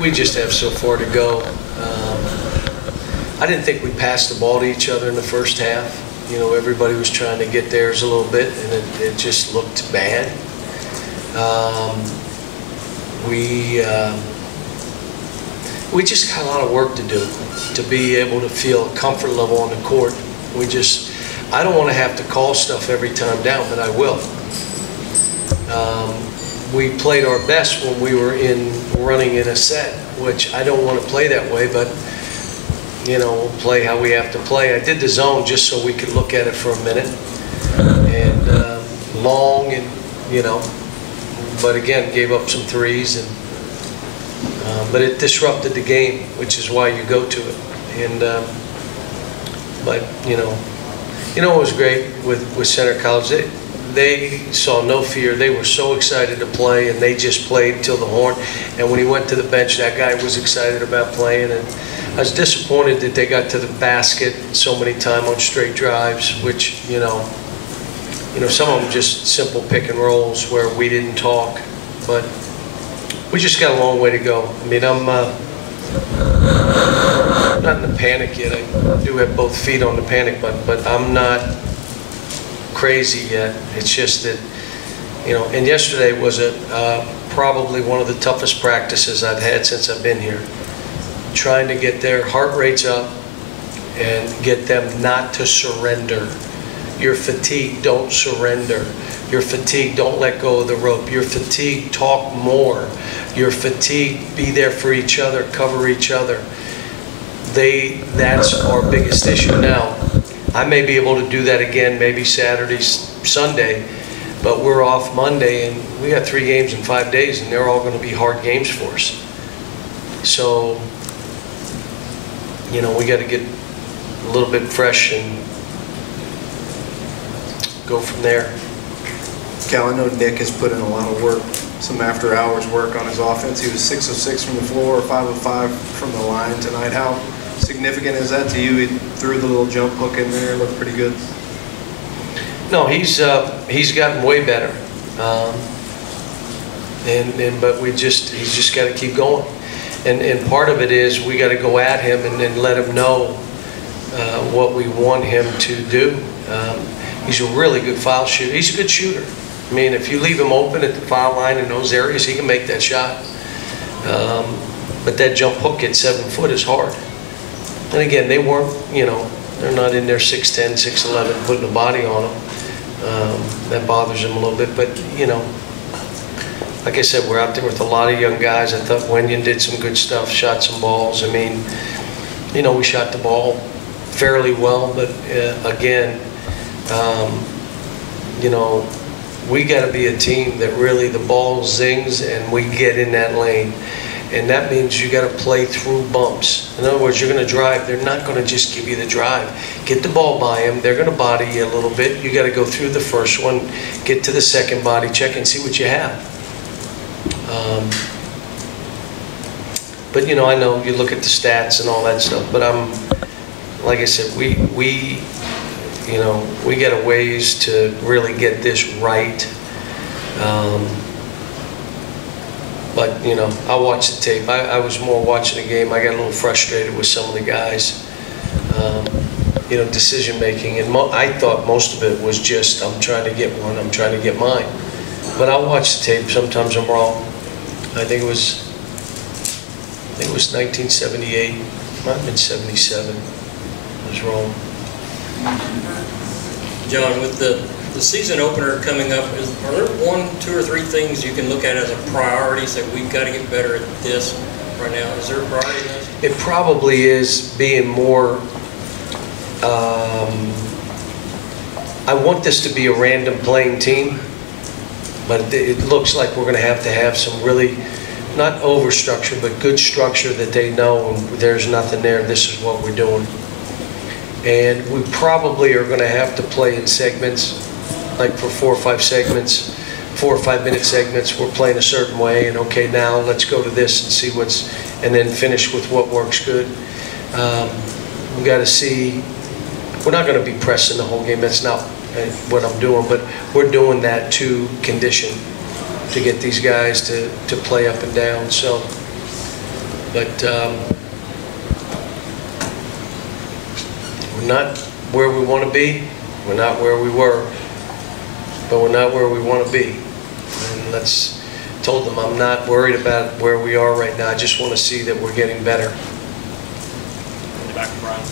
We just have so far to go. I didn't think we passed the ball to each other in the first half. You know, everybody was trying to get theirs a little bit, and it just looked bad. We just got a lot of work to do to be able to feel a comfort level on the court. I don't want to have to call stuff every time down, but I will. We played our best when we were running in a set, which I don't want to play that way, but you know, we'll play how we have to play. I did the zone just so we could look at it for a minute, and long, and you know, but again, gave up some threes, and but it disrupted the game, which is why you go to it. And but you know, it was great with Center College. They saw no fear. They were so excited to play, and they just played till the horn. And when he went to the bench, that guy was excited about playing. And I was disappointed that they got to the basket so many times on straight drives, which, you know, some of them just simple pick and rolls where we didn't talk. But we just got a long way to go. I mean, I'm not in a panic yet. I do have both feet on the panic button, but I'm not crazy yet. It's just that, you know, and yesterday was probably one of the toughest practices I've had since I've been here. Trying to get their heart rates up and get them not to surrender. You're fatigued, don't surrender. You're fatigued, don't let go of the rope. You're fatigued, talk more. You're fatigued, be there for each other, cover each other. That's our biggest issue now. I may be able to do that again, maybe Saturday, Sunday, but we're off Monday, and we got 3 games in 5 days, and they're all going to be hard games for us. So, you know, we got to get a little bit fresh and go from there. Cal, I know Nick has put in a lot of work, some after-hours work on his offense. He was 6 of 6 from the floor, 5 of 5 from the line tonight. How significant is that to you? He threw the little jump hook in there, looked pretty good. No, he's gotten way better, but he's just got to keep going, and part of it is we got to go at him and then let him know what we want him to do. He's a really good foul shooter. He's a good shooter. I mean, if you leave him open at the foul line in those areas, he can make that shot. But that jump hook at 7 foot is hard. And again, they weren't, you know, they're not in there 6'10", 6'11", putting a body on them. That bothers them a little bit. But, you know, like I said, we're out there with a lot of young guys. I thought Wenyan did some good stuff, shot some balls. I mean, you know, we shot the ball fairly well. But, again, you know, we got to be a team that really the ball zings and we get in that lane. And that means you got to play through bumps. In other words, you're going to drive. They're not going to just give you the drive. Get the ball by them. They're going to body you a little bit. You got to go through the first one, get to the second body check, and see what you have. But you know, I know you look at the stats and all that stuff. But like I said, we you know, we got a ways to really get this right. But, you know, I watched the tape. I was more watching the game. I got a little frustrated with some of the guys, you know, decision making. And I thought most of it was just, I'm trying to get one, I'm trying to get mine. But I'll watch the tape. Sometimes I'm wrong. I think it was 1978. Might have been 77. I was wrong. John, with the season opener coming up, are there 1, 2, or 3 things you can look at as a priority? Say we've got to get better at this right now. Is there a priority in this? It probably is being more. I want this to be a random playing team, but it looks like we're going to have some really, not over structure, but good structure that they know there's nothing there. This is what we're doing. And we probably are going to have to play in segments, like for 4 or 5 segments, 4 or 5 minute segments. We're playing a certain way, and okay, now let's go to this and see and then finish with what works good. We got to see. We're not going to be pressing the whole game. That's not what I'm doing, but we're doing that to condition. to get these guys to play up and down. So, but we're not where we want to be. We're not where we were, but we're not where we want to be. And told them I'm not worried about where we are right now. I just want to see that we're getting better.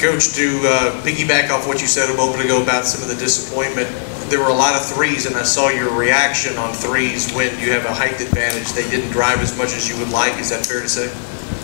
Coach, to piggyback off what you said a moment ago about some of the disappointment, there were a lot of threes, and I saw your reaction on threes when you have a height advantage. They didn't drive as much as you would like. Is that fair to say?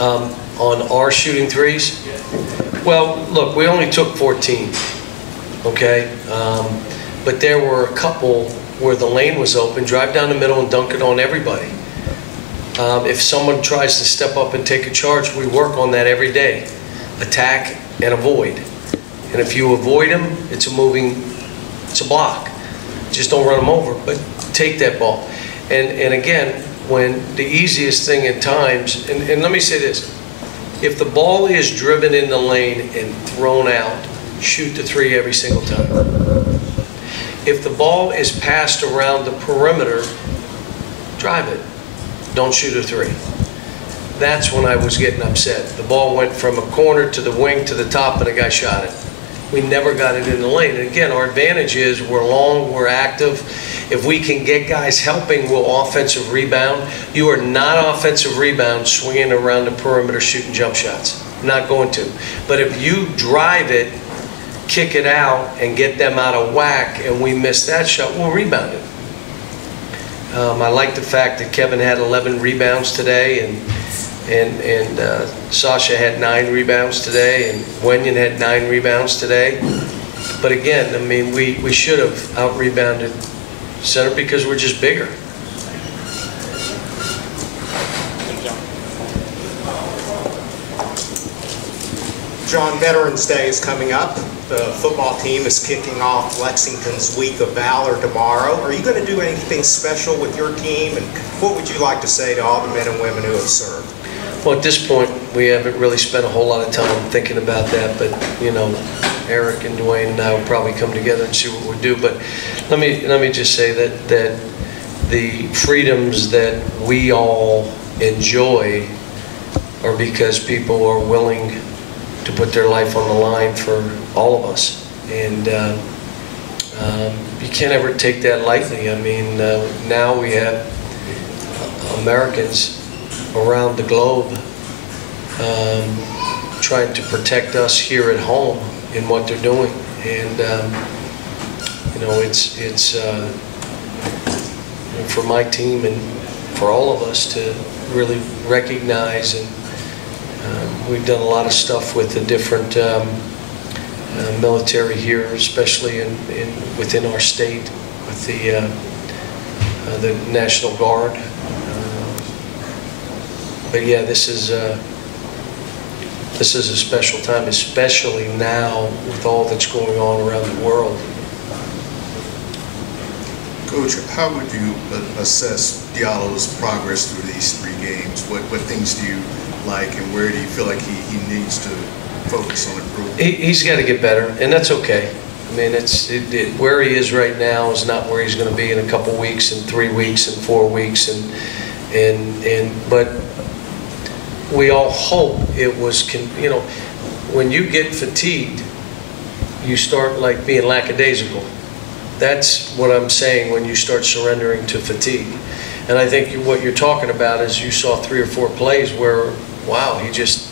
On our shooting threes? Well, look, we only took 14, okay? But there were a couple where the lane was open, drive down the middle and dunk it on everybody. If someone tries to step up and take a charge, we work on that every day. Attack and avoid. And if you avoid them, it's a block. Just don't run them over, but take that ball. And again, when the easiest thing at times, and let me say this, if the ball is driven in the lane and thrown out, shoot the three every single time. If the ball is passed around the perimeter, drive it. Don't shoot a three. That's when I was getting upset. The ball went from a corner to the wing to the top and a guy shot it. We never got it in the lane. And again, our advantage is we're long, we're active. If we can get guys helping, we'll offensive rebound. You are not offensive rebound swinging around the perimeter shooting jump shots. Not going to. But if you drive it, kick it out, and get them out of whack, and we miss that shot, we'll rebound it. I like the fact that Kevin had 11 rebounds today, and Sasha had 9 rebounds today, and Wenyan had 9 rebounds today. But again, I mean, we should have out-rebounded center because we're just bigger. John, Veterans Day is coming up. The football team is kicking off Lexington's Week of Valor tomorrow. Are you going to do anything special with your team? And what would you like to say to all the men and women who have served? Well, at this point, we haven't really spent a whole lot of time thinking about that, but, you know, Eric and Dwayne and I will probably come together and see what we do. But let me just say that the freedoms that we all enjoy are because people are willing to put their life on the line for all of us. And you can't ever take that lightly. I mean, now we have Americans around the globe trying to protect us here at home in what they're doing. And you know, it's for my team and for all of us to really recognize, and we've done a lot of stuff with the different military here, especially within our state, with the National Guard. But yeah, this is a special time, especially now with all that's going on around the world. Coach, how would you assess Diallo's progress through these 3 games? What things do you like, and where do you feel like he needs to focus on improving? He's got to get better, and that's okay. I mean, where he is right now is not where he's going to be in a couple weeks, and 3 weeks, and 4 weeks, but we all hope it was, you know, when you get fatigued, you start like being lackadaisical. That's what I'm saying when you start surrendering to fatigue. And I think what you're talking about is you saw 3 or 4 plays where, wow, he just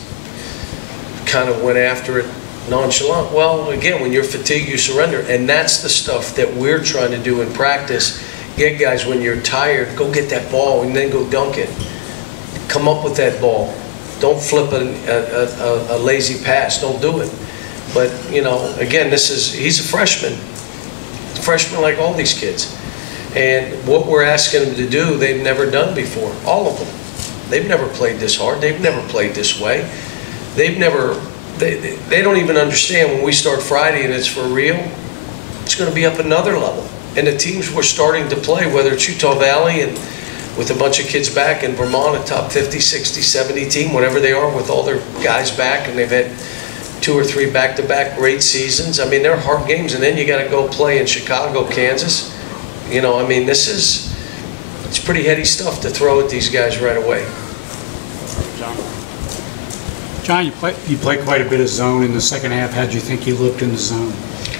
kind of went after it nonchalant. Well, again, when you're fatigued, you surrender. And that's the stuff that we're trying to do in practice. Get guys, when you're tired, go get that ball and then go dunk it. Come up with that ball. Don't flip a lazy pass. Don't do it. But, you know, again, he's a freshman. Freshman like all these kids. And what we're asking them to do, they've never done before. All of them. They've never played this hard. They've never played this way. They don't even understand when we start Friday and it's for real, it's going to be up another level. And the teams we're starting to play, whether it's Utah Valley and with a bunch of kids back in Vermont, a top 50, 60, 70 team, whatever they are, with all their guys back, and they've had 2 or 3 back-to-back great seasons. I mean, they're hard games, and then you got to go play in Chicago, Kansas. You know, I mean, this is it's pretty heady stuff to throw at these guys right away. John, you played quite a bit of zone in the second half. How did you think you looked in the zone?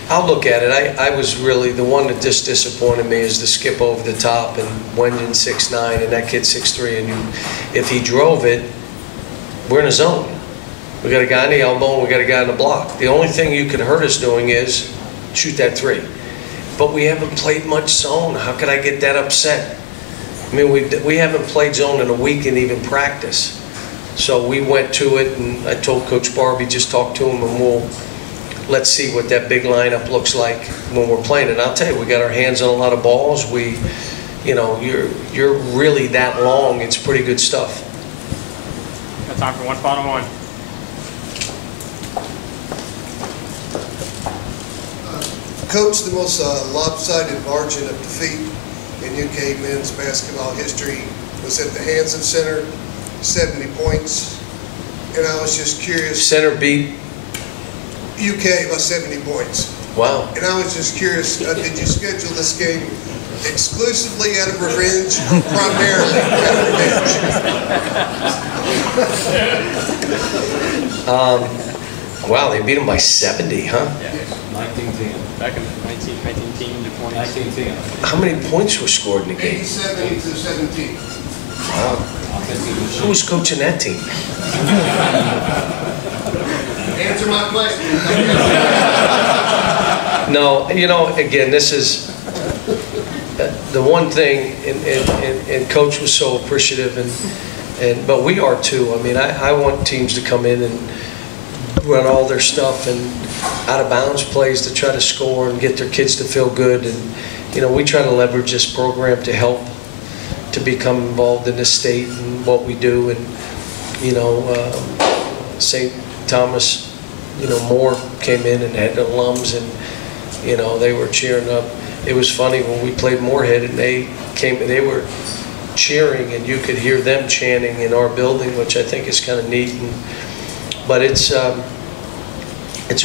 I'll look at it. I was really, the one that just disappointed me is the skip over the top and Wenyon 6'9" and that kid 6'3", and if he drove it, we're in a zone. We got a guy in the elbow and we got a guy in the block. The only thing you can hurt us doing is shoot that three. But we haven't played much zone. How could I get that upset? I mean, we haven't played zone in a week and even practice. So we went to it, and I told Coach Barbie, just talk to him, and let's see what that big lineup looks like when we're playing. And I'll tell you, we got our hands on a lot of balls. You're really that long. It's pretty good stuff. Got time for one final one. Coach, the most lopsided margin of defeat in UK men's basketball history was at the Hansen Center, 70 points. And I was just curious. Center beat? UK by 70 points. Wow. And I was just curious, did you schedule this game exclusively out of revenge or primarily out of revenge? Wow, they beat them by 70, huh? Yeah. 1910. Back in 1910 to 2010. How many points were scored in the game? 87 to 17. Wow. Who was coaching that team? Answer my question. No, again, this is the one thing, and Coach was so appreciative, but we are too. I mean, I want teams to come in and run all their stuff and out of bounds plays to try to score and get their kids to feel good. And we try to leverage this program to help to become involved in the state and what we do. And St. Thomas, Moore came in and had alums, and they were cheering up. It was funny when we played Moorhead and they were cheering, and you could hear them chanting in our building, which I think is kind of neat. But it's a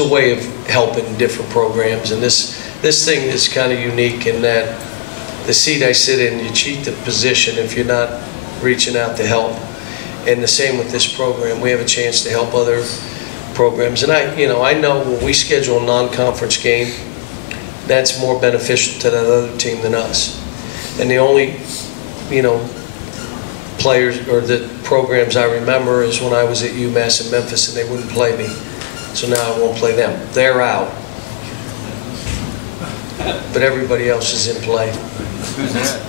way of helping different programs, and this thing is kind of unique in that the seat I sit in, you cheat the position if you're not reaching out to help. And the same with this program. We have a chance to help other programs. And I know when we schedule a non-conference game, that's more beneficial to that other team than us. And the only, players or the programs I remember is when I was at UMass and Memphis and they wouldn't play me. So now I won't play them. They're out. But everybody else is in play. Who's that?